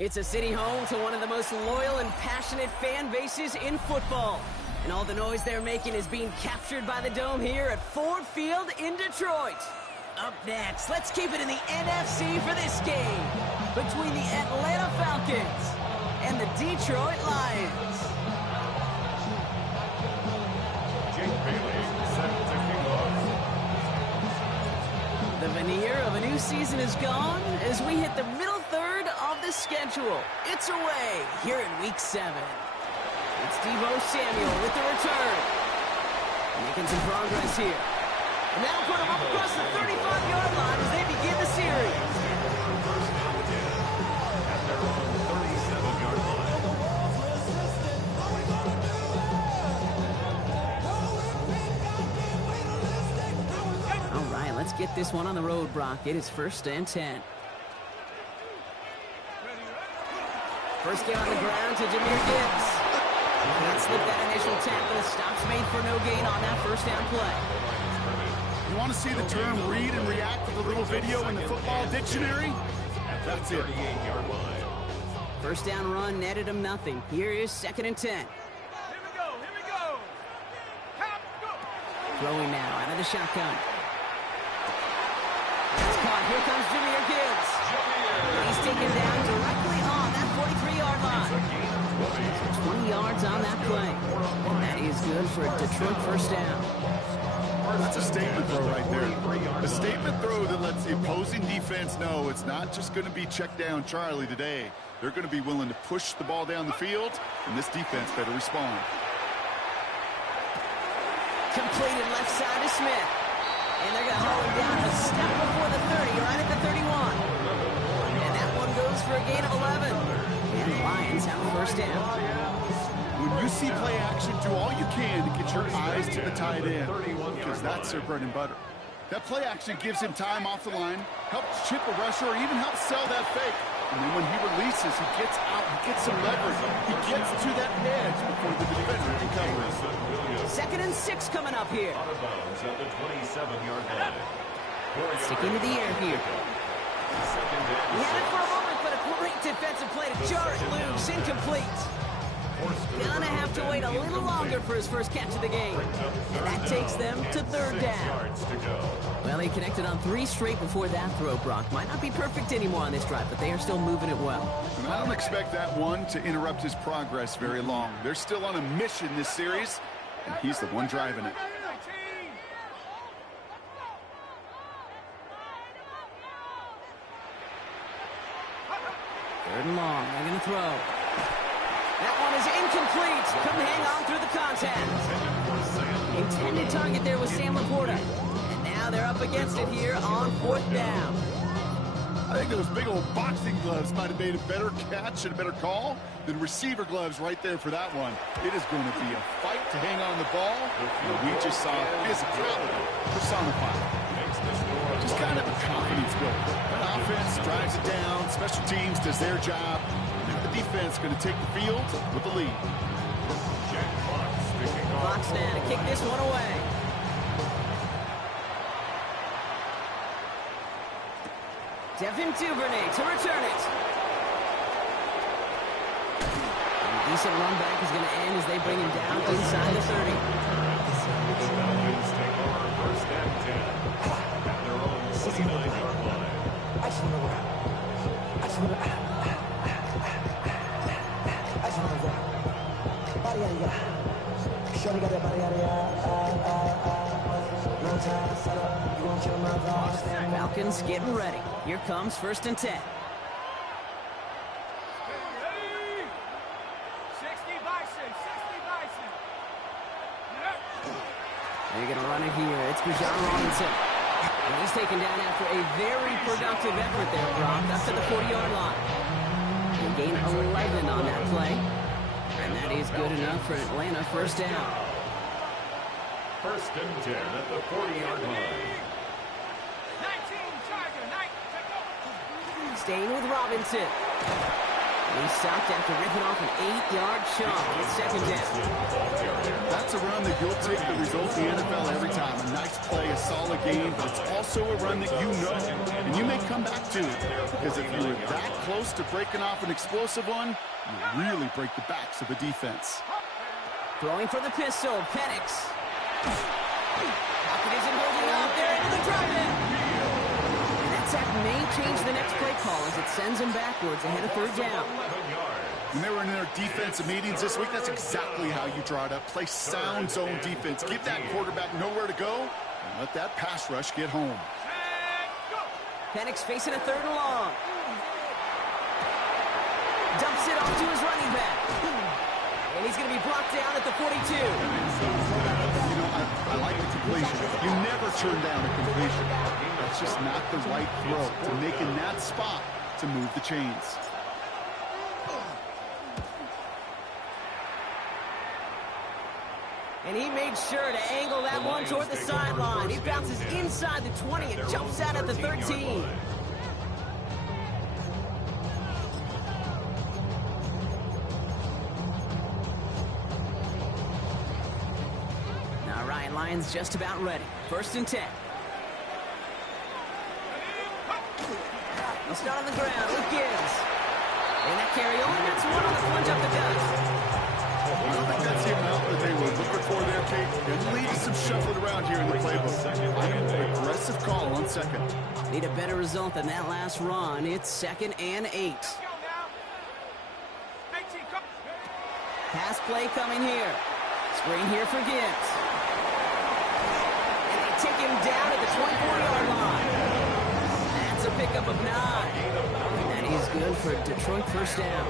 It's a city home to one of the most loyal and passionate fan bases in football. And all the noise they're making is being captured by the Dome here at Ford Field in Detroit. Up next, let's keep it in the NFC for this game between the Atlanta Falcons and the Detroit Lions. The veneer of a new season is gone as we hit the middle third of the schedule. It's away here in Week 7. It's Deebo Samuel with the return. Making some progress here. And that'll put him up across the 35-yard line as they begin the series. All right, let's get this one on the road, Brock. It is 1st and 10. First down on the ground to Jahmyr Gibbs. Can't slip that initial tackle. Stops made for no gain on that first down play. You want to see the term read and react to the little video in the football dictionary? That's it. First down run netted him nothing. Here is 2nd and 10. Here we go. Throwing now out of the shotgun. That's caught. Here comes Jahmyr Gibbs. He's taken down directly on that 43-yard line. 20 yards on that play. And that is good for a Detroit first down. That's a statement throw right there. A statement throw that lets the opposing defense know it's not just going to be check down Charlie today. They're going to be willing to push the ball down the field, and this defense better respond. Completed left side to Smith. And they're going to haul him down a step before the 30, right at the 31. And that one goes for a gain of 11. And the Lions have a first down. When you see play action, do all you can to get your eyes to the tight end, because that's their bread and butter. That play action gives him time off the line, helps chip a rusher, or even helps sell that fake. And then when he releases, he gets out, he gets some leverage. He gets to that edge before the defender can cover him. 2nd and 6 coming up here. Out of bounds at the 27-yard line. Sticking to the air here. He had it for a moment, but a great defensive play to jar it loose. Incomplete. Gonna have to wait a little longer for his first catch of the game. And that takes them to 3rd down. Well, he connected on 3 straight before that throw, Brock. Might not be perfect anymore on this drive, but they are still moving it well. And I don't expect that one to interrupt his progress very long. They're still on a mission this series, and he's the one driving it. 3rd and long. They're going to throw. That one is incomplete. Couldn't hang on through the contact. Intended target there was Sam Laporta. And now they're up against it here on 4th down. I think those big old boxing gloves might have made a better catch and a better call than receiver gloves right there for that one. It is going to be a fight to hang on the ball. We just saw physicality personified. Just kind of a confidence builder. That offense drives it down. Special teams does their job. The defense going to take the field with the lead. Fox now to kick this one away. Devin Duvernay to return it. And a decent run back is going to end as they bring him down inside the 30. Falcons take over 1st and 10 at their own 29-yard line. Falcons getting ready. Here comes 1st and 10. 60 Bison. They're going to run it here. It's Bijan Robinson. And he's taken down after a very productive effort there, Brock, up to the 40-yard line. They gain 11 on that play. And that is good enough for Atlanta first down. 1st and 10 at the 40-yard line. 19 Charger. Staying with Robinson. And he's stopped after ripping off an 8-yard chunk. It's second down. That's a run that you'll take the result in the NFL every time. A nice play, a solid game, but it's also a run that you know, and you may come back to it. Because if you were that close to breaking off an explosive one, you really break the backs of the defense. Throwing for the pistol, Penix. Pocket isn't holding up. They're into the drop-in. And that sack may change the next play call as it sends them backwards ahead of third down. When they were in their defensive meetings this week, that's exactly how you draw it up. Play sound zone defense. Give that quarterback nowhere to go, and let that pass rush get home. Penix facing a 3rd and long. Dumps it off to his running back. And he's going to be brought down at the 42. You know, I like the completion. You never turn down a completion. That's just not the right throw to make in that spot to move the chains. And he made sure to angle that one toward the sideline. He bounces inside the 20 and jumps out at the 13. Now Ryan Lyons just about ready. 1st and 10. He'll start on the ground with Gibbs. And that carry only gets one on the plunge up the gut. I don't think that's the amount that they were looking for there, Kate. It leaves some shuffling around here in the playbook. Aggressive call on 2nd. Need a better result than that last run. It's 2nd and 8. Pass play coming here. Screen here for Gibbs. And they take him down at the 24-yard line. That's a pickup of 9. And that is good for Detroit 1st down.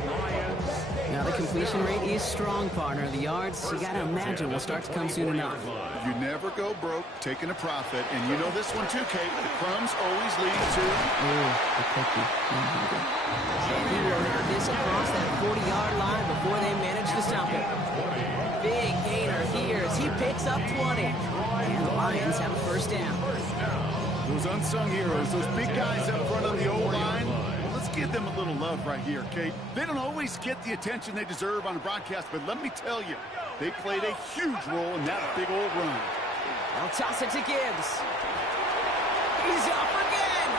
Now the completion rate is strong, partner. The yards, you got to imagine, will start to come soon enough. You never go broke taking a profit. And you know this one too, Kate. The crumbs always lead to... the cookie. And he will have this across that 40-yard line before they manage to stop it. Big gainer here as he picks up 20. And the Lions have a 1st down. Those unsung heroes, those big guys up front on the O-line, let's give them a little love right here, Kate. They don't always get the attention they deserve on a broadcast, but let me tell you, they played a huge role in that big old run. They'll toss it to Gibbs. He's off again.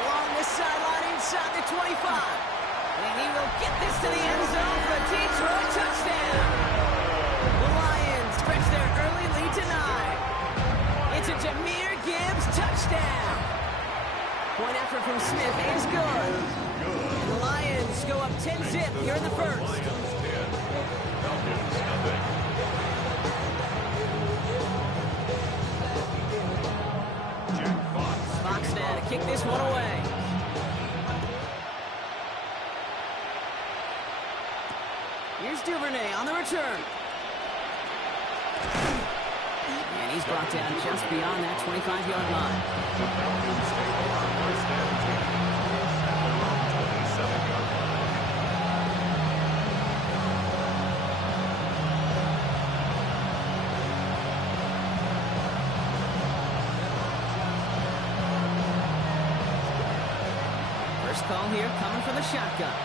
Along this sideline inside the 25. And he will get this to the end zone for a Detroit touchdown. The Lions stretch their early lead to 9. It's a Jahmyr Gibbs touchdown. Point effort from Smith is good. And the Lions go up 10-zip here in the 1st. Fox now to kick this one away. Here's Duvernay on the return. And he's brought down just beyond that 25-yard line. First call here coming from the shotgun.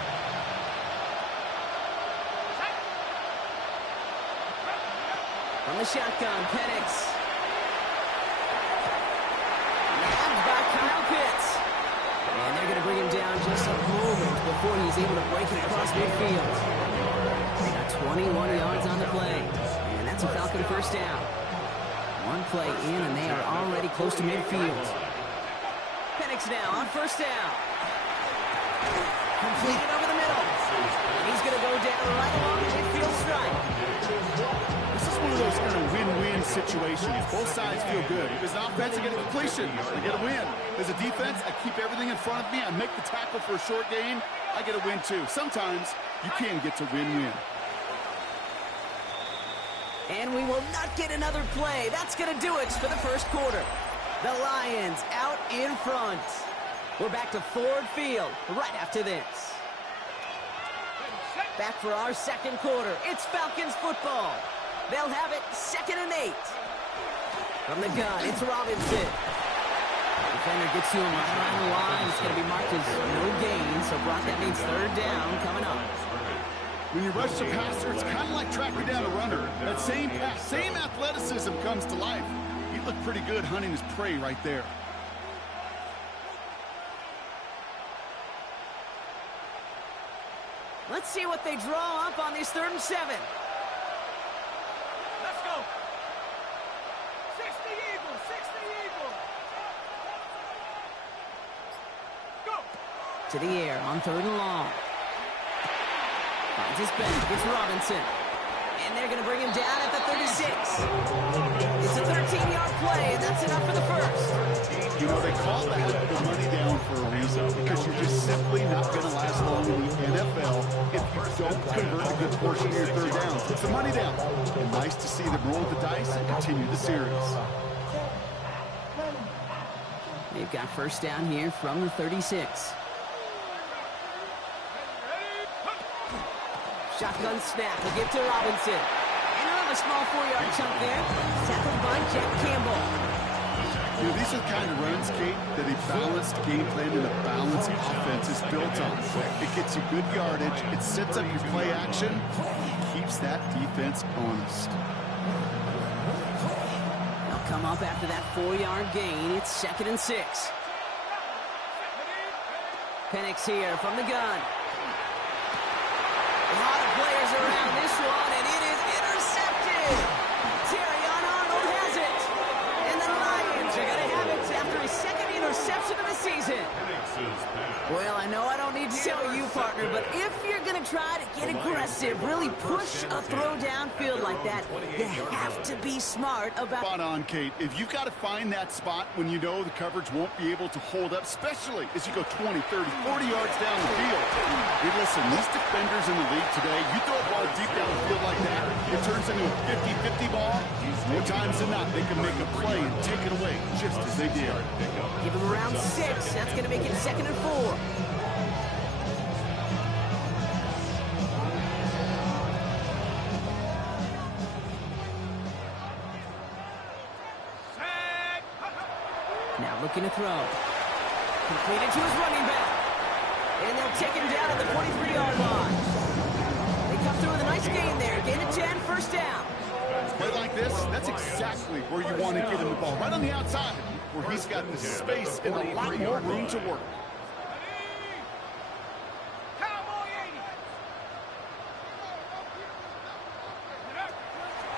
From the shotgun, Penix. Nabbed by Kyle Pitts. And they're going to bring him down just a moment before he's able to break it across midfield. They got 21 yards on the play. And that's a Falcon 1st down. One play in, and they are already close to midfield. Penix now on 1st down. Completed over the middle. And he's going to go down right along the midfield stripe. This is one of those kind of win-win situations. Both sides feel good. As an offense, I get a completion. I get a win. As a defense, I keep everything in front of me. I make the tackle for a short gain. I get a win, too. Sometimes you can get to win-win. And we will not get another play. That's going to do it for the 1st quarter. The Lions out in front. We're back to Ford Field right after this. Back for our 2nd quarter. It's Falcons football. They'll have it 2nd and 8. From the gun, it's Robinson. Defender gets to him right around the line. It's going to be marked as no gain. So, Brock, that means third down coming up. When you rush the passer, it's kind of like tracking down a runner. That same pass, same athleticism comes to life. He looked pretty good hunting his prey right there. Let's see what they draw up on this 3rd and 7. Let's go. 60 Eagles, 60 Eagles. Go. To the air on 3rd and long. Finds his back. It's Robinson. And they're going to bring him down at the 36. It's a 13-yard play, and that's enough for the first. You know, they call that the money down for a reason, because you're just simply not going to last long in the NFL if you don't convert a good portion of your third downs. It's the money down. And nice to see them roll the dice and continue the series. They've got first down here from the 36. Shotgun snap. We'll get to Robinson. And another small 4-yard chunk there. Tackled by Jack Campbell. You know, these are the kind of runs, Kate, that a balanced game plan and a balanced offense is built on. It gets you good yardage. It sets up your play action. It keeps that defense honest. They'll come up after that 4-yard gain. It's 2nd and 6. Penix here from the gun. A lot of players around this one, and it is intercepted. Terrion Arnold has it. And the Lions are going to have it after his 2nd interception of the season. Well, I know I don't need to tell you, partner, but if you're going to try to get aggressive, really push a throw downfield like that, you have to be smart about... Spot on, Kate. If you've got to find that spot when you know the coverage won't be able to hold up, especially as you go 20, 30, 40 yards down the field. Hey, listen, these defenders in the league today, you throw a ball deep down the field like that, it turns into a 50-50 ball. More times than not, they can make a play and take it away just as they did. Give him around 6. That's going to make it 2nd and 4. Now looking to throw. Completed to his running back. And they'll take him down at the 43-yard line. They come through with a nice gain there. Gain of 10, first down. Play like this, that's exactly where you want to get him the ball. Right on the outside, where he's got the space and a lot more room to work.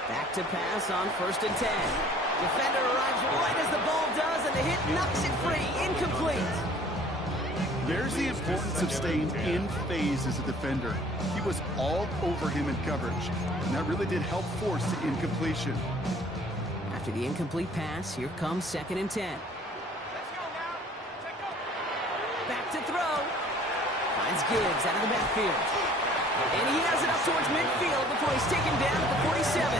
Back to pass on 1st and 10. Defender arrives right as the ball does, and the hit knocks it free. Incomplete. There's the importance of staying in phase as a defender. He was all over him in coverage, and that really did help force the incompletion. After the incomplete pass, here comes 2nd and 10. Back to throw. Finds Gibbs out of the backfield. And he has it up towards midfield before he's taken down at the 47.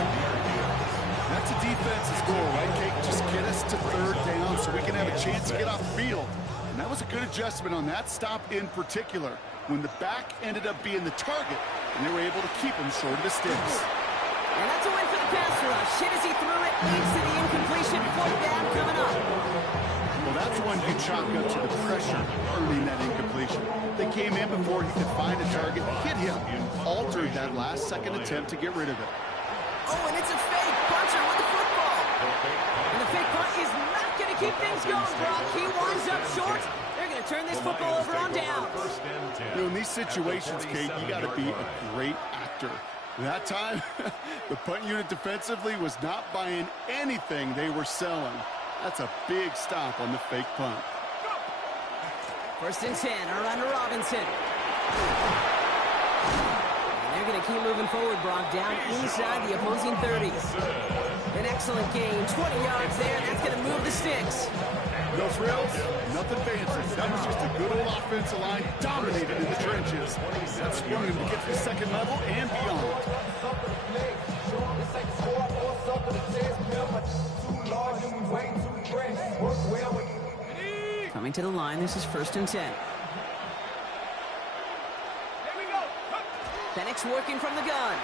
That's a defense's goal, right, Kate? Just get us to 3rd down so we can have a chance to get off the field. And that was a good adjustment on that stop in particular, when the back ended up being the target, and they were able to keep him short of the sticks. And that's a win for the pass rush. Hit as he threw it, leads to the incompletion. 4th down coming up. Well, that's one you chalk up to the pressure earning that incompletion. They came in before he could find a target, hit him, altered that last-second attempt to get rid of it. Oh, and it's a fake puncher with the football. And the fake punt is not going to keep things going, Brock. He winds up short. They're going to turn this football over on down. You know, in these situations, Kate, you got to be a great actor. That time, the punt unit defensively was not buying anything they were selling. That's a big stop on the fake punt. 1st and 10, around to Robinson. They're going to keep moving forward, Brock, down inside the opposing 30s. An excellent gain, 20 yards there, and that's going to move the sticks. No frills, nothing fancy. That was just a good old offensive line dominated in the trenches. That swung him to get to the 2nd level and beyond. Coming to the line, this is 1st and 10. Penix working from the gun.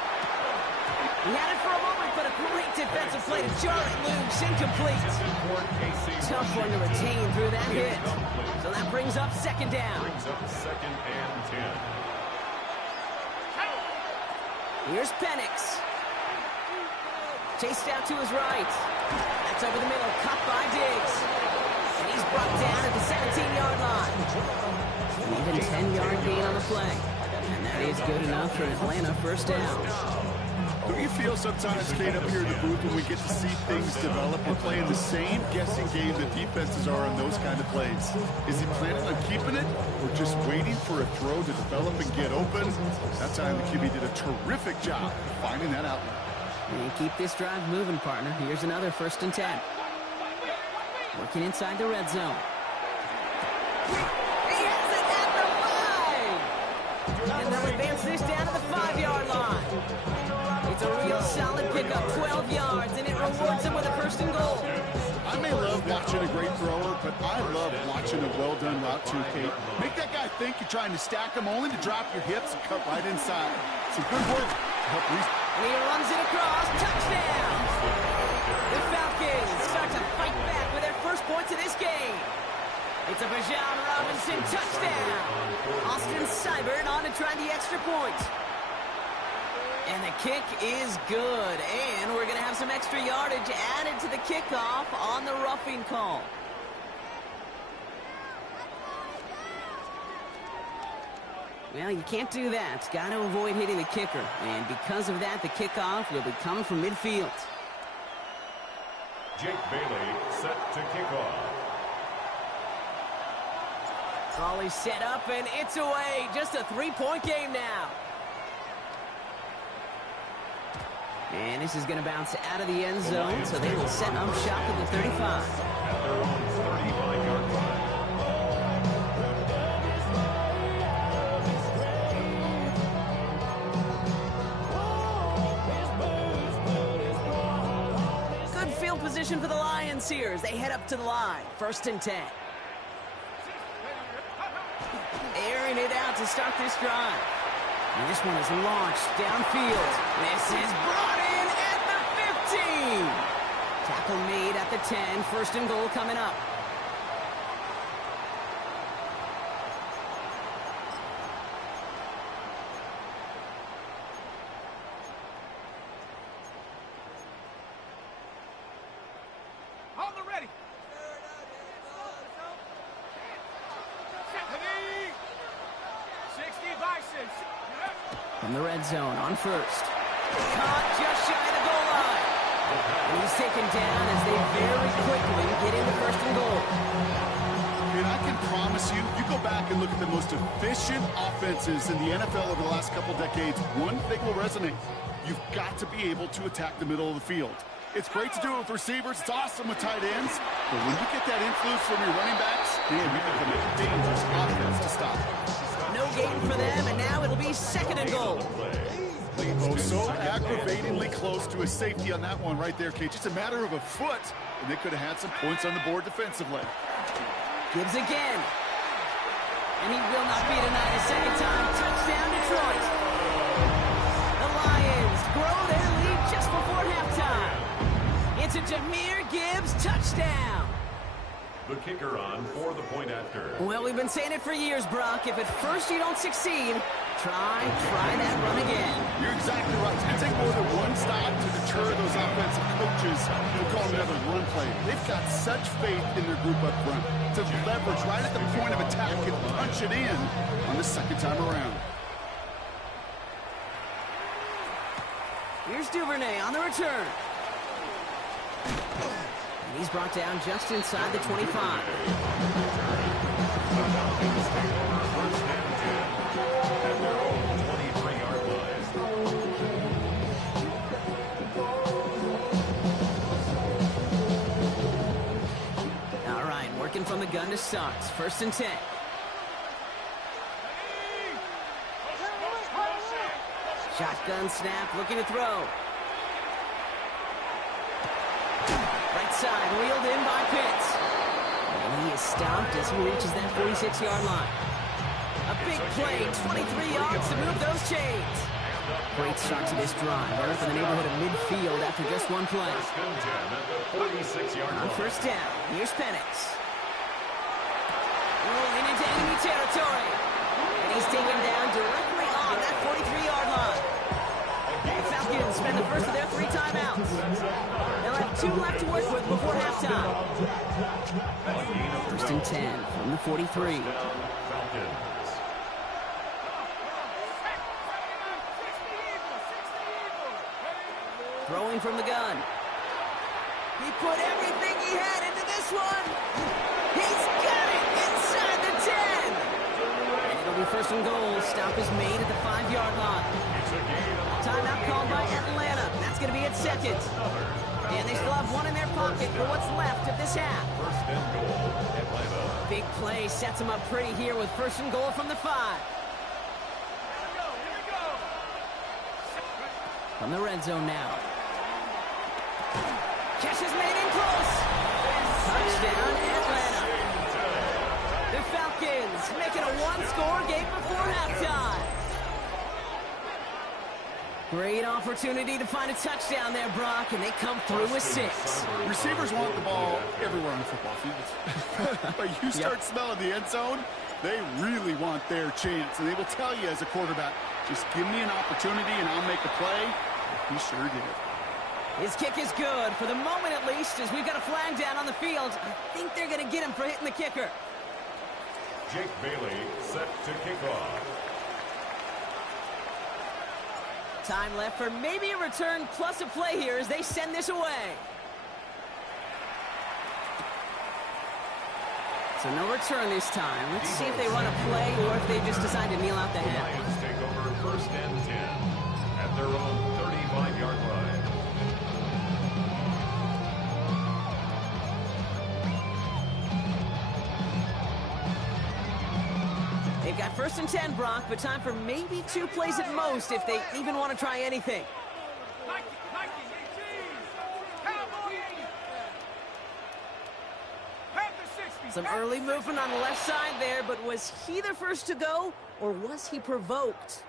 He had it for a moment, but a great defensive play to jar it loose. Incomplete. Tough one to retain through that hit. So that brings up second down. Brings up second and 10. Here's Penix. Chased out to his right. That's over the middle, cut by Diggs. And he's brought down at the 17-yard line. An even 10-yard gain on the play. And that is good enough for an Atlanta first down. Don't you feel sometimes, Kate, up here in the booth when we get to see things develop? We're playing the same guessing game that defenses are on those kind of plays. Is he planning on keeping it or just waiting for a throw to develop and get open? That time the QB did a terrific job of finding that outlet. And keep this drive moving, partner. Here's another 1st and 10. Working inside the red zone. He has it at the 5! And they'll advance this down to the 5-yard line. It's a real solid pickup, 12 yards, and it rewards him with a 1st and goal. I may love watching a great thrower, but I love watching a well-done route too, Kate. Make that guy think you're trying to stack him only to drop your hips and cut right inside. Some good work. And he runs it across. Touchdown! The Falcons start to fight back with their first points of this game. It's a Bijan Robinson touchdown. Austin Seibert on to try the extra point. And the kick is good. And we're going to have some extra yardage added to the kickoff on the roughing call. Well, you can't do that. Got to avoid hitting the kicker. And because of that, the kickoff will be coming from midfield. Jake Bailey set to kick off. Ball is set up, and it's away. Just a 3-point game now. And this is going to bounce out of the end zone, so they will set up shop at the 35. At their own 35-yard line. Good field position for the Lions here as they head up to the line. 1st and 10. Airing it out to start this drive. And this one is launched downfield. This is brought in at the 15. Tackle made at the 10. 1st and goal coming up. On the ready. Stephanie. 60 Bison. From the red zone on 1st. Caught just shy of the goal line. And he's taken down as they very quickly get into 1st and goal. And I can promise you, you go back and look at the most efficient offenses in the NFL over the last couple decades, one thing will resonate. You've got to be able to attack the middle of the field. It's great to do it with receivers. It's awesome with tight ends. But when you get that influence from your running backs, man, you become a dangerous offense to stop. No gain for them, and now it'll be 2nd and goal. Oh, so aggravatingly close to a safety on that one right there, Kate. Just a matter of a foot, and they could have had some points on the board defensively. Gibbs again. And he will not be denied a second time. Touchdown, Detroit. The Lions grow their lead just before halftime. It's a Jahmyr Gibbs touchdown. The kicker on for the point after. Well, we've been saying it for years, Brock. If at first you don't succeed, try that run again. You're exactly right. It's going to take more than one stop to deter those offensive coaches who call another run play. They've got such faith in their group up front to leverage right at the point of attack and punch it in on the second time around. Here's Duvernay on the return. And he's brought down just inside the 25. All right, working from the gun to start. 1st and 10. Shotgun snap, looking to throw. Right side, reeled in by Pitts. And he is stopped as he reaches that 46-yard line. A big play, 23 yards to move those chains. Great start to this drive. They're up in the neighborhood of midfield after just one play. First and 10 at the 46-yard On line. first down, here's Penix. Rolling into enemy territory. And he's taken down directly on that 43-yard line. The Falcons spend the first of their 3 timeouts. They'll have 2 left to work with before halftime. First and 10 from the 43. Falcons. Throwing from the gun. He put everything he had into this one. He's got it inside the 10. And it'll be first and goal. Stop is made at the 5-yard line. It's a gain of Timeout called by Atlanta. That's going to be at second. And they still have 1 in their pocket for what's left of this half. first and goal, Atlanta. Big play sets them up pretty here with first and goal from the 5. From the red zone now. Catch is made in close. Touchdown, Atlanta. The Falcons making a 1-score game before halftime. Great opportunity to find a touchdown there, Brock, and they come through with 6. Receivers want the ball everywhere on the football field. But you start smelling the end zone, they really want their chance. And they will tell you as a quarterback, just give me an opportunity and I'll make a play. He sure did. His kick is good, for the moment at least, as we've got a flag down on the field. I think they're going to get him for hitting the kicker. Jake Bailey set to kick off. Time left for maybe a return plus a play here as they send this away. So no return this time. Let's see if they run a play or if they just decide to kneel out the The half. Lions take over first and 10 at their own 35-yard line. They've got first and 10, Brock, but time for maybe 2 plays at most if they even want to try anything. Some early movement on the left side there, but was he the first to go, or was he provoked?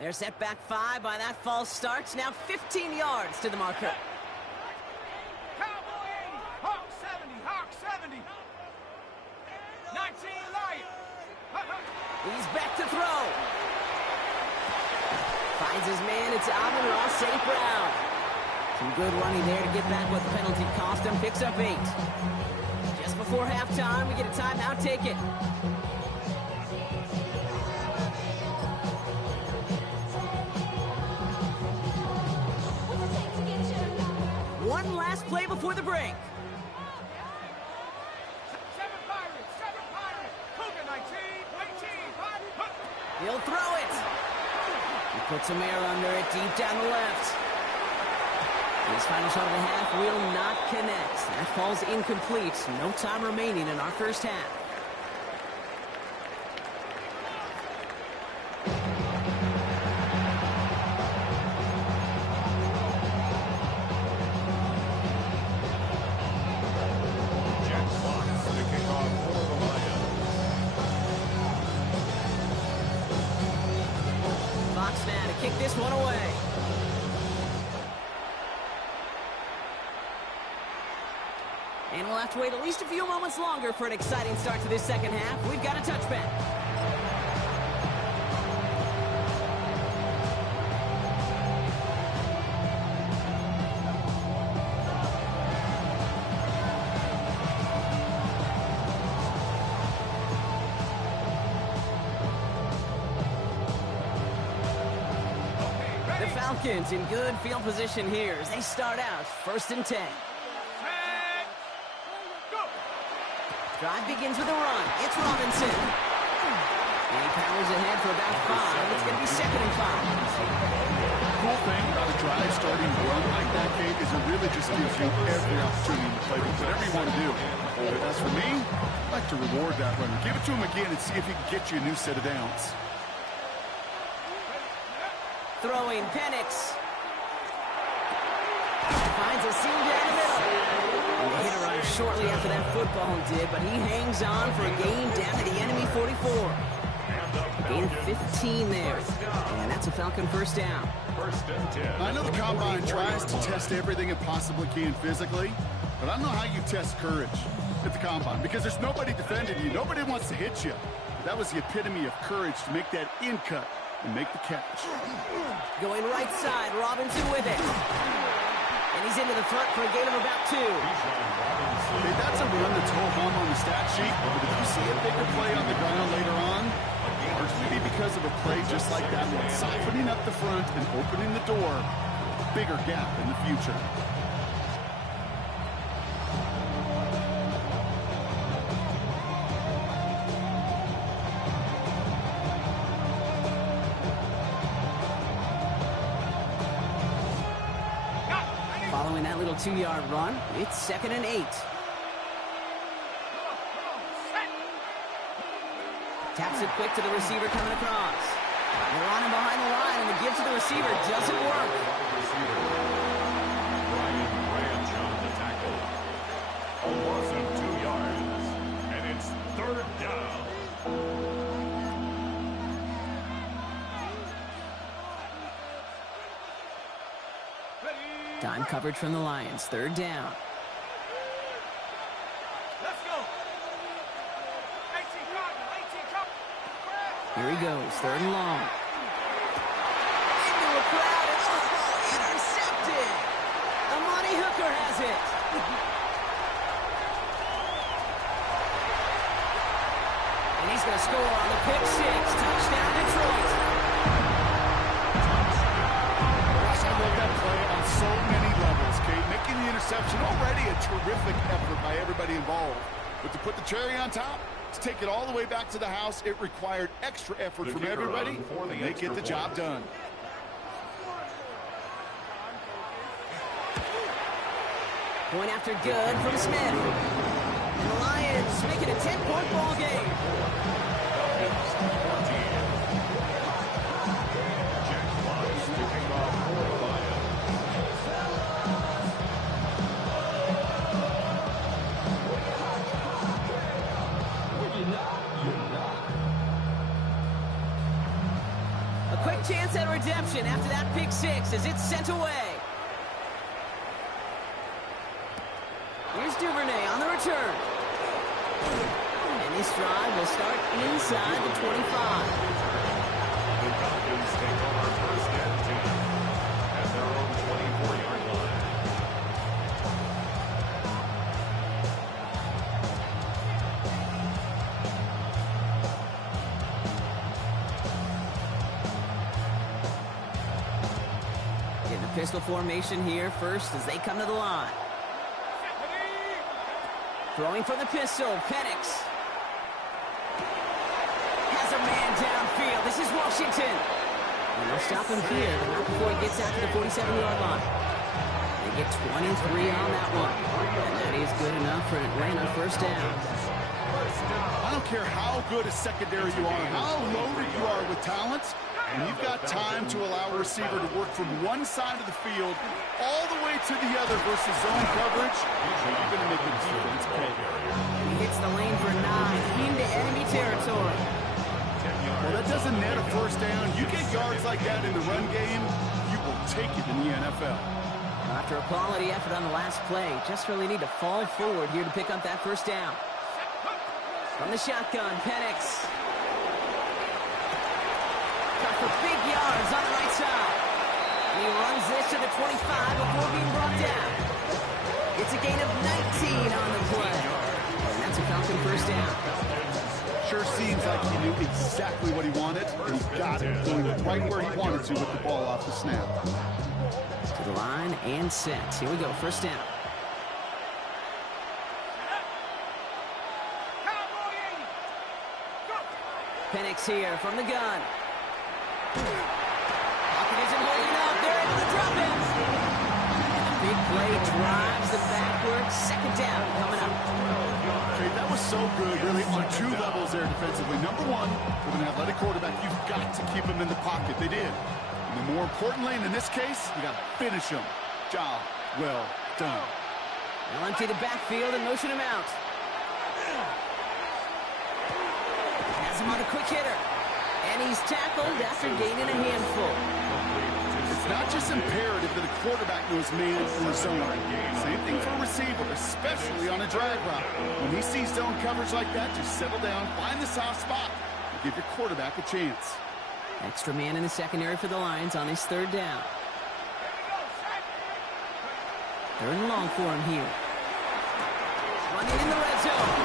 They're set back 5 by that false start. Now 15 yards to the marker. Hawk 70, Hawk 70. 19 Lion. He's back to throw. Finds his man. It's Amon-Ra St. Brown. Some good running there to get back what the penalty cost him. Picks up 8. Just before halftime, we get a timeout. Take it. One last play before the break. 7 Pirates, 7 Pirates. Cougar 19, 18, He'll throw it. He puts some air under it deep down the left. His final shot of the half will not connect. That falls incomplete. No time remaining in our first half. Jack Fox to kick off for the Lions. Fox now to kick this one away. And we'll have to wait at least a few moments longer for an exciting start to this second half. We've got a touchback. The Falcons in good field position here as they start out first and 10. Drive begins with a run. It's Robinson. And he powers ahead for about 5. It's going to be second and 5. Cool thing about a drive starting to run like that, Kate, is it really just gives you every opportunity to play with whatever you want to do. But as for me, I like to reward that runner. Give it to him again and see if he can get you a new set of downs. Throwing Penix. Finds a seam down the middle. shortly after that football did, but he hangs on for a gain down to the enemy 44. Gain of 15 there. And that's a Falcon first down. First and 10. I know the Combine tries to test everything it possibly can physically, but I don't know how you test courage at the Combine because there's nobody defending you. Nobody wants to hit you. That was the epitome of courage to make that in cut and make the catch. Going right side, Robinson with it. And he's into the front for a gain of about 2. Okay, that's a run that's ho-hum on the stat sheet, but if you see a bigger play on the ground later on, largely because of a play just like that one, siphoning up the front and opening the door, bigger gap in the future. Following that little 2-yard run, it's 2nd and 8. Taps it quick to the receiver coming across. They're on him behind the line, and the give to the receiver doesn't work. Ryan Branch on the tackle. A loss of 2 yards, and it's 3rd down. Time coverage from the Lions, 3rd down. Let's go. 18 come. Here he goes, 3rd and long. Into a crowd, and intercepted! Amani Hooker has it. And he's going to score on the pick 6. Touchdown, Detroit. Gosh, I love that play on so many levels, Kate. Making the interception already a terrific effort by everybody involved. But to put the cherry on top, to take it all the way back to the house, it required extra effort from everybody, and they get the job done. Point after good from Smith. And the Lions make it a 10-point ball game. Falcons 14. Jack Fox to kick off for the Lions. A quick chance at redemption after that pick 6 as it's sent away. Here's Duvernay on the return. And this drive will start inside the 25. The Falcons take over first and 10 at their own 24-yard line. In the pistol formation here first as they come to the line. Throwing for the pistol, Penix. Has a man downfield. This is Washington. And they'll stop him here, but not before he gets out to the 47-yard line. They get 23 on that one. And that is good enough for an Atlanta first down. I don't care how good a secondary you are, how loaded you are with talent, and you've got time to allow a receiver to work from one side of the field all the way to the other versus zone coverage, you're going to make the defense pay. He hits the lane for 9 into enemy territory. Well, that doesn't net a first down. You get yards like that in the run game, you will take it in the NFL. After a quality effort on the last play, just really need to fall forward here to pick up that first down. From the shotgun, Penix. Got for big yards on the right side. And he runs this to the 25 before being brought down. It's a gain of 19 on the play. And that's a Falcon first down. Sure seems like he knew exactly what he wanted, and he got it, going right where he wanted to with the ball off the snap. To the line and set. Here we go, first down. Penix here from the gun. Pocket isn't holding up. They're able to drop him. And the big play drives the backwards. Second down coming up. Okay, that was so good, really, on 2 levels there defensively. Number one, with an athletic quarterback, you've got to keep him in the pocket. They did. And then more importantly, and in this case, you got to finish him. Job well done. They'll empty the backfield and motion him out. Has him on a quick hitter. And he's tackled after gaining a handful. It's not just imperative that a quarterback knows man or zone. Same thing for a receiver, especially on a drag route. When he sees zone coverage like that, just settle down, find the soft spot, and give your quarterback a chance. Extra man in the secondary for the Lions on his third down. Third and long for him here. Running in the red zone.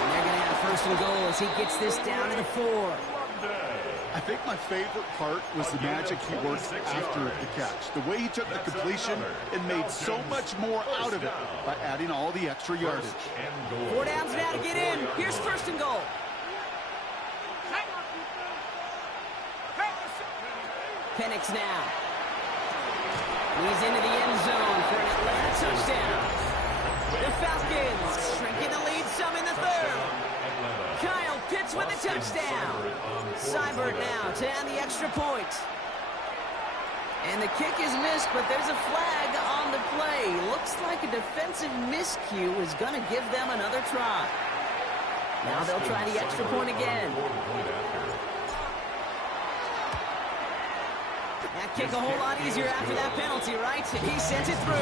And they're going to have first and goal as he gets this down to the 4. I think my favorite part was the magic he worked after the catch. The way he took the completion and made so much more out of it by adding all the extra yardage. 4 downs now to get in. Here's first and goal. Penix now. He's into the end zone for an Atlanta touchdown. The Falcons shrinking the lead some in the third. Kyle Pitts with a touchdown. Seibert now to add the extra point. And the kick is missed, but there's a flag on the play. Looks like a defensive miscue is going to give them another try. Now they'll try the extra point again. That kick a whole lot easier after that penalty, right? He sent it through.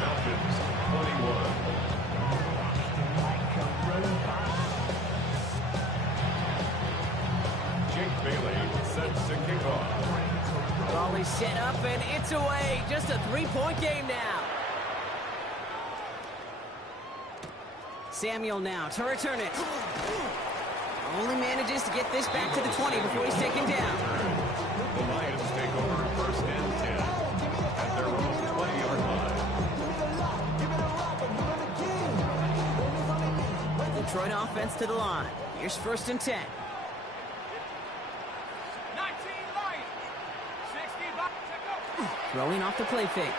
Falcons 21. Jake Bailey sets to kick off. Raleigh set up and it's away. Just a 3-point game now. Samuel now to return it. Only manages to get this back to the 20 before he's taken down. The Lions take over first and 10 at their own 20-yard line. Detroit offense to the line. Here's first and 10. 19 Lions. 60 Lions. Throwing off the play fake.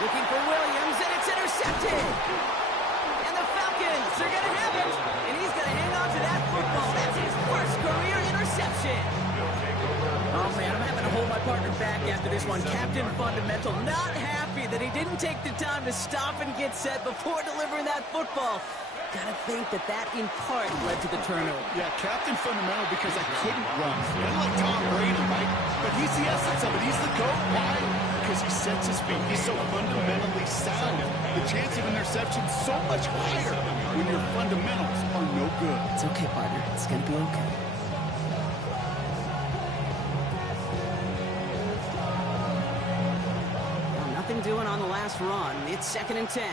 Looking for Williams, and it's intercepted. And the Falcons are going to have it. And he's going to hang on to that football. That's his first career interception. Oh, man, I'm having to hold my partner back after this one. Captain Fundamental, not happy that he didn't take the time to stop and get set before delivering that football. Gotta think that that, in part, led to the turnover. Yeah, Captain Fundamental because I couldn't run. Kind of like Tom Brady, right? But he's the essence of it. He's the GOAT. Why? Because he sets his feet. He's so fundamentally sound. The chance of interception so much higher when your fundamentals are no good. It's okay, partner. It's gonna be okay. Well, nothing doing on the last run. It's second and 10.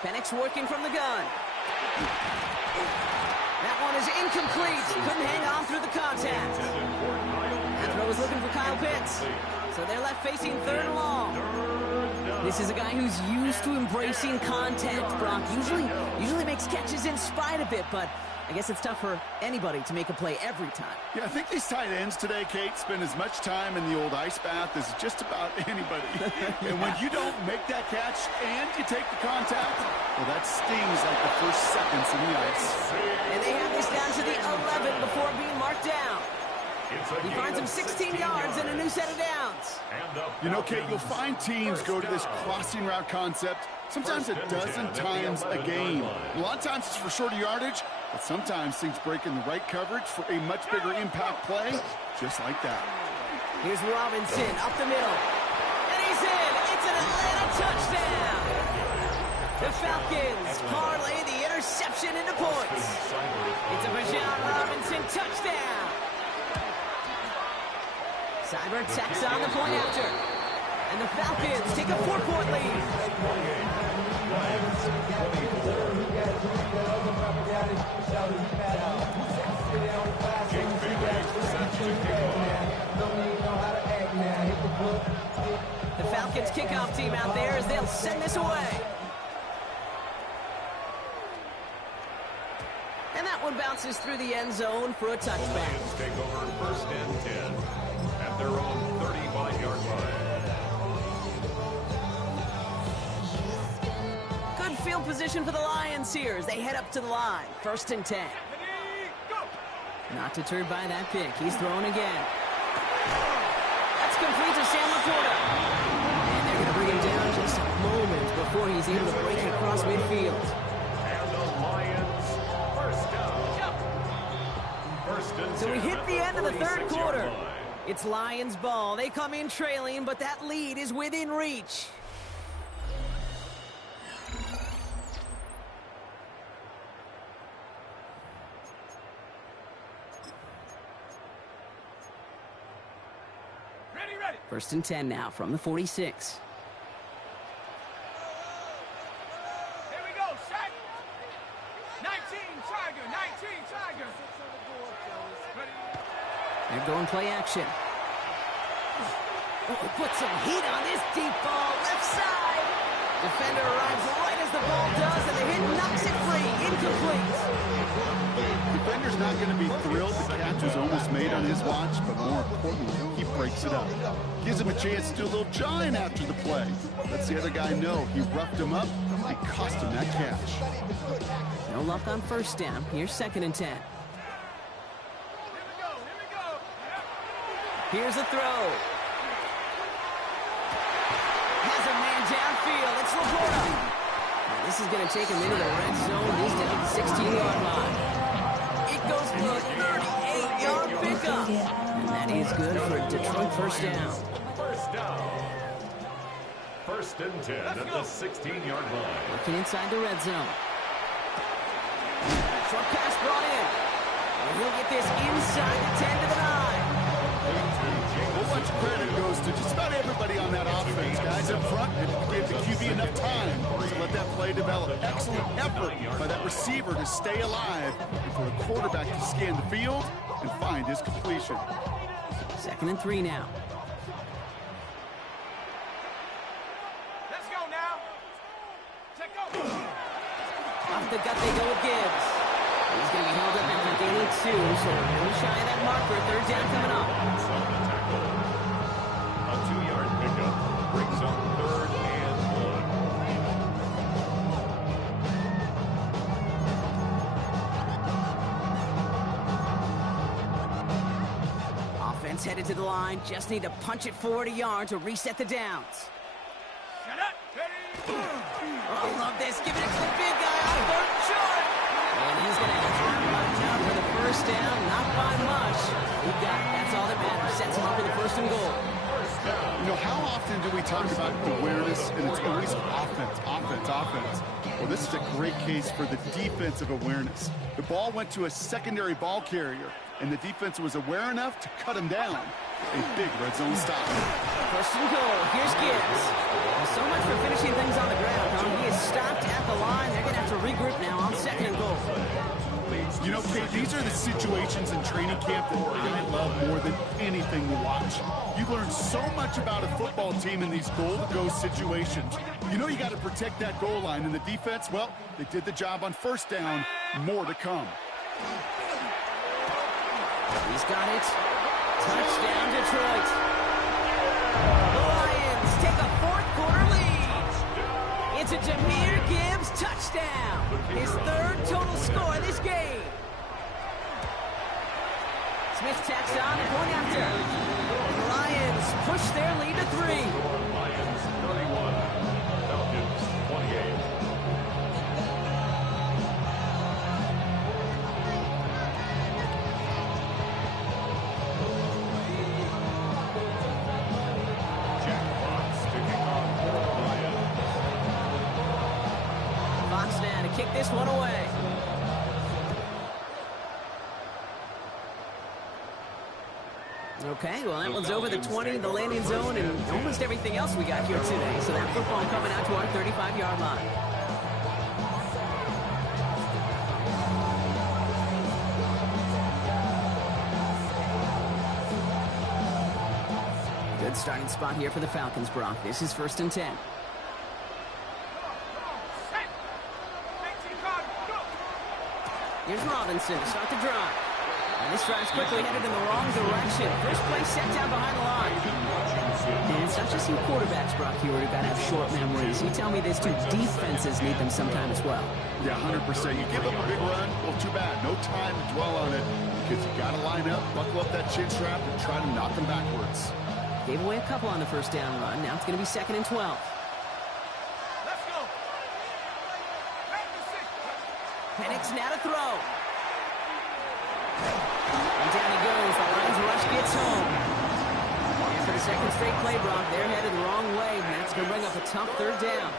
Penix working from the gun. That one is incomplete. Couldn't hang on through the contact. That throw was looking for Kyle Pitts. So they're left facing third and long. This is a guy who's used to embracing contact, Brock. Usually makes catches in spite of it, but I guess it's tough for anybody to make a play every time. Yeah, I think these tight ends today, Kate, spend as much time in the old ice bath as just about anybody. And when you don't make that catch and you take the contact, well, that stings like the first seconds in the ice. And they have this down to the 11 before being marked down. He finds him 16 yards and a new set of downs. You know, Kate, you'll find teams go to this crossing route concept sometimes a dozen times a game. A lot of times it's for shorter yardage, but sometimes things break in the right coverage for a much bigger impact play, just like that. Here's Robinson up the middle. And he's in. It's an Atlanta touchdown. The Falcons parlay the interception into points. It's a Bijan Robinson touchdown. Seibert tacks on the point after. And the Falcons take a 4-point lead. The Falcons kickoff team out there as they'll send this away. And that one bounces through the end zone for a touchback. Lions take over first and 10 at their own 35-yard line. position for the Lions here as they head up to the line. 1st and 10. Not deterred by that pick. He's throwing again. That's complete to Sam Laporta. And they're going to bring him down just a moment before he's able to break it across midfield. And the Lions, first down. First and 10. So we hit the end of the third 46-yard quarter. line. It's Lions ball. They come in trailing, but that lead is within reach. Ready. 1st and 10 now from the 46. Here we go, set. 19, Tiger, 19, Tiger. Ready. They're going play action. Oh, put some heat on this deep ball, left side. Defender arrives right as the ball does, and the hit knocks it free, incomplete. Defender's not going to be thrilled the catch was almost made on his watch, but more importantly, he breaks it up. Gives him a chance to do a little jawing after the play. Lets the other guy know he roughed him up and cost him that catch. No luck on 1st down. Here's 2nd and 10. Here we go. Here's a throw. Has a man downfield. It's Laporta. Now, this is going to take him into the red zone. He's down at the 16-yard line. It goes for a 38-yard pickup. And that is good for a Detroit 1st down. First down. 1st and 10 at the 16-yard line. Working inside the red zone. Short pass brought in. And he'll get this inside the 10 to the 9. Well, much credit goes to just about everybody on that offense. Guys up front gave the QB enough time to let that play develop. Excellent effort by that receiver to stay alive and for the quarterback to scan the field and find his completion. 2nd and 3 now. Let's go now. Check go. Off the gut they go with Gibbs. He's going to be held up at the daily 2, so we're shy of that marker. 3rd down coming up. A 2-yard pickup brings up 3rd and 1. Offense headed to the line. Just need to punch it forward a yard to reset the downs. Shut up. Ready. Oh, I love this. Give it to the big guy on 3rd and short. And he's going to have time for the 1st down. Not by much. He got it. That's all that matters. Sets him up for the 1st and goal. You know, how often do we talk about awareness and it's always offense? Well, this is a great case for the defensive awareness. The ball went to a secondary ball carrier, and the defense was aware enough to cut him down. A big red zone stop. 1st and goal. Here's Gibbs. So much for finishing things on the ground, huh? He is stopped at the line. They're going to have to regroup now on 2nd and goal. You know, Kate, these are the situations in training camp that I love more than anything to watch. You learn so much about a football team in these goal-to-go situations. You know you got to protect that goal line, and the defense, well, they did the job on 1st down. More to come. He's got it. Touchdown, Detroit. The Lions take a 4th quarter lead. It's a Jahmyr Gibbs touchdown. His 3rd total score this game. Smith tacks on and point after. The Lions push their lead to 3. Lions 31, Falcons 28. Jack Fox to kick off for the Lions. Fox now to kick this one away. Okay, well, that one's over the 20, the landing zone, and almost everything else we got here today. So that football coming out to our 35-yard line. Good starting spot here for the Falcons, Brock. This is 1st and 10. Set. 19, Carter. Go. Here's Robinson to start the drive. And this drive's quickly headed in the wrong direction. First play set down behind the line. And it's such as some quarterbacks, Brock, here who've got to have short memories. You tell me these two defenses need them sometime as well. Yeah, 100%. You give them a big run, well, too bad. No time to dwell on it because you got to line up, buckle up that chin strap, and try to knock them backwards. Gave away a couple on the first down run. Now it's going to be 2nd and 12. Let's go. Penix now to throw. And down he goes. The Lions rush gets home. And for the second straight play, Brock, they're headed the wrong way, and that's going to bring up a tough 3rd down.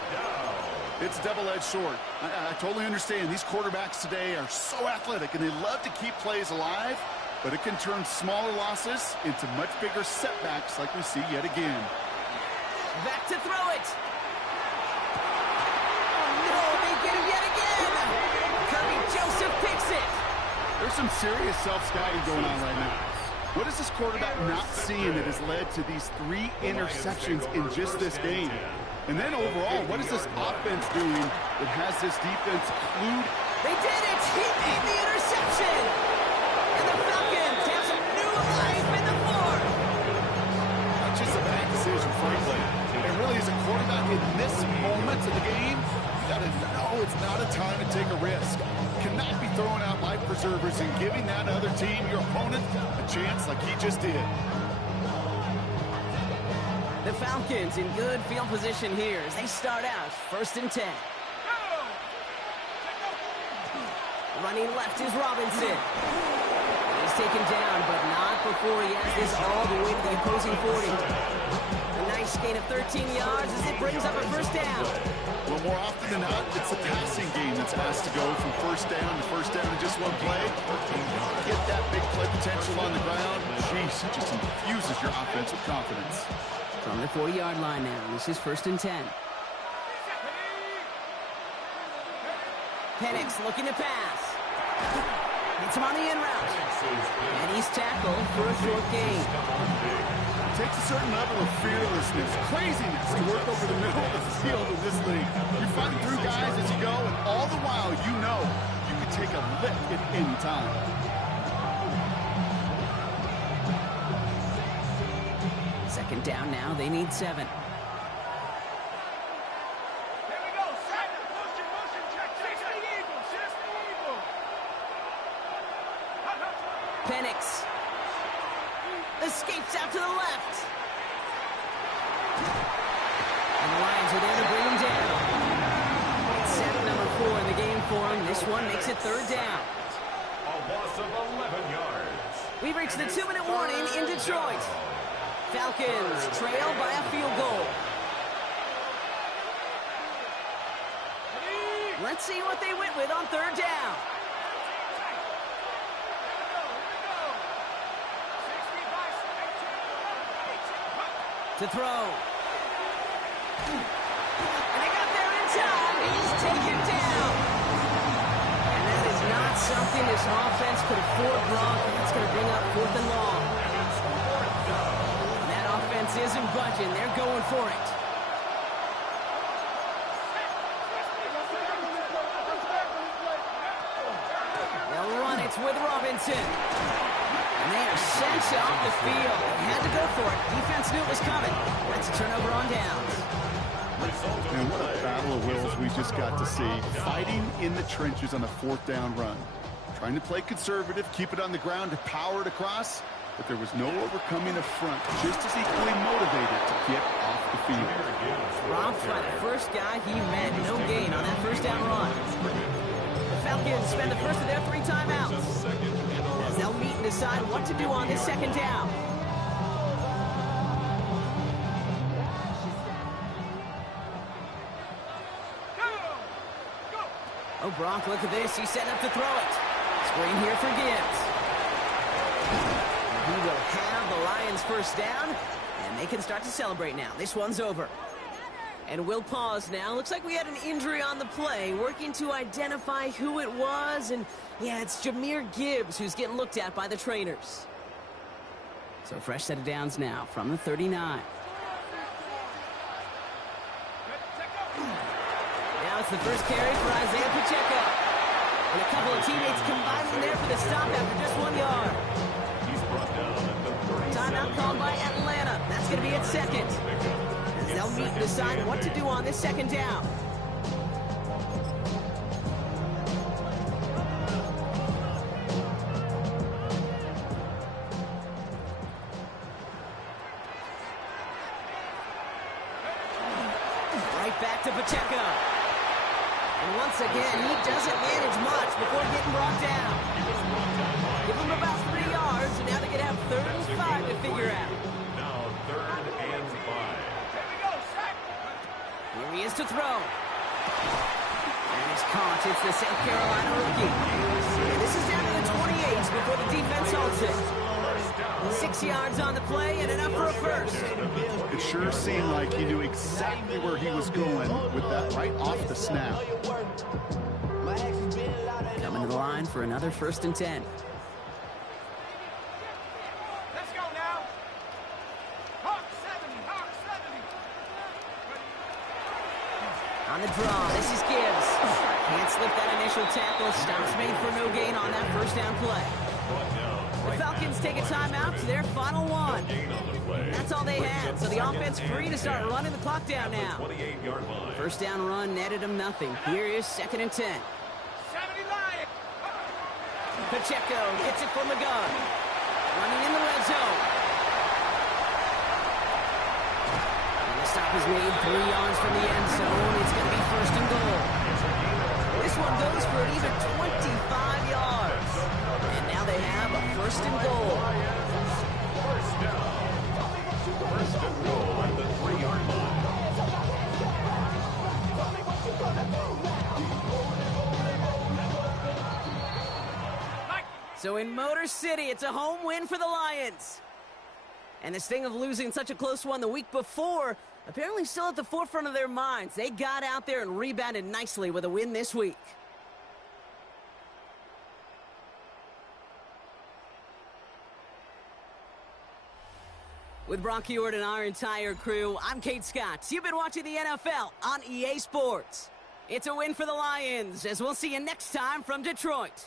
It's a double-edged sword. I totally understand. These quarterbacks today are so athletic, and they love to keep plays alive, but it can turn smaller losses into much bigger setbacks like we see yet again. Back to throw it. Oh, no, they get him yet again. Kirby Joseph picks it. There's some serious self-scouting going on right now. What is this quarterback not seeing that has led to these 3 interceptions in just this game? And then overall, what is this offense doing that has this defense clued? They did it! He made the interception! And the Falcons have some new life in the 4th! Not just a bad decision, frankly. It really is a quarterback in this moment of the game. You gotta know it's not a time to take a risk. Cannot be throwing out life preservers and giving that other team, your opponent, a chance like he just did. The Falcons in good field position here as they start out 1st and 10. Running left is Robinson. He's taken down, but not before he has this all the way to the opposing 40. A nice gain of 13 yards as it brings up a 1st down. Well, more often than not, it's the passing game that's asked to go from 1st down to 1st down in just one play. Get that big play potential on the ground. Jeez, it just infuses your offense with confidence. From the 40-yard line now, this is 1st and 10. Penix looking to pass. Hits him on the in route. And he's tackled for a short gain. It takes a certain level of fearlessness, craziness to work over the middle of the field in this league. You're fighting through guys as you go, and all the while you know you can take a lick at any time. Second down now, they need 7. Here we go. Set. Motion, check. Just the Eagle. Penix escapes out to the left. And the Lions are there to bring him down. It's sack number 4 in the game for him. This one makes it 3rd down. A loss of 11 yards. We've reached the 2-minute warning in Detroit. Falcons trail by a field goal. Let's see what they went with on 3rd down. To throw. And they got there in time. He's taken down. And that is not something this offense could afford, Brock. It's going to bring up 4th and long. That offense isn't budging. They're going for it. They'll run it with Robinson. And they are sent off the field. They had to go for it. Defense knew it was coming. That's a turnover on downs. And what a battle of wills we just got to see. Fighting in the trenches on a 4th down run. Trying to play conservative, keep it on the ground to power it across, but there was no overcoming the front, just as equally motivated to get off the field. Robbed by the first guy he met. No gain on that 1st down run. The Falcons spend the first of their 3 timeouts. As they'll meet and decide what to do on this 2nd down. Oh, Brock, look at this. He's setting up to throw it. Screen here for Gibbs. He will have the Lions 1st down, and they can start to celebrate now. This one's over. And we'll pause now. Looks like we had an injury on the play, working to identify who it was. And, yeah, it's Jahmyr Gibbs who's getting looked at by the trainers. So fresh set of downs now from the 39. Now it's the first carry for Isaiah Pacheco. And a couple of teammates combining there for the stop after just 1 yard. He's brought down at the 37. Timeout called by Atlanta. That's going to be its 2nd. to decide what to do on this second down. Right back to Pacheco. And once again, he doesn't manage much before getting brought down. Give him about 3 yards, and now they're going to have 3rd and 5 to figure out. Now 3rd and 5. Here we go, sack. Here he is to throw. And he's caught. It's the South Carolina rookie. And this is down to the 28 before the defense halts it. 6 yards on the play and enough for a first. It sure seemed like he knew exactly where he was going with that right off the snap. Coming to the line for another 1st and 10. Let's go now. Hawk 70, Hawk 70. On the draw, this is Gibbs. Can't slip that initial tackle. Stops made for no gain on that 1st down play. The Falcons take a timeout to their final one. That's all they had, so the offense free to start running the clock down now. 28-yard line. 1st down run netted them nothing. Here is 2nd and 10. 70 Lion. Pacheco gets it from the gun. Running in the red zone. And the stop is made 3 yards from the end zone. It's going to be 1st and goal. This one goes for an even 25 yards. And now they have a 1st and goal. First down. 1st and goal at the 3-yard line. So in Motor City, it's a home win for the Lions. And this thing of losing such a close one the week before, apparently still at the forefront of their minds. They got out there and rebounded nicely with a win this week. With Brock Ewart and our entire crew, I'm Kate Scott. You've been watching the NFL on EA Sports. It's a win for the Lions, as we'll see you next time from Detroit.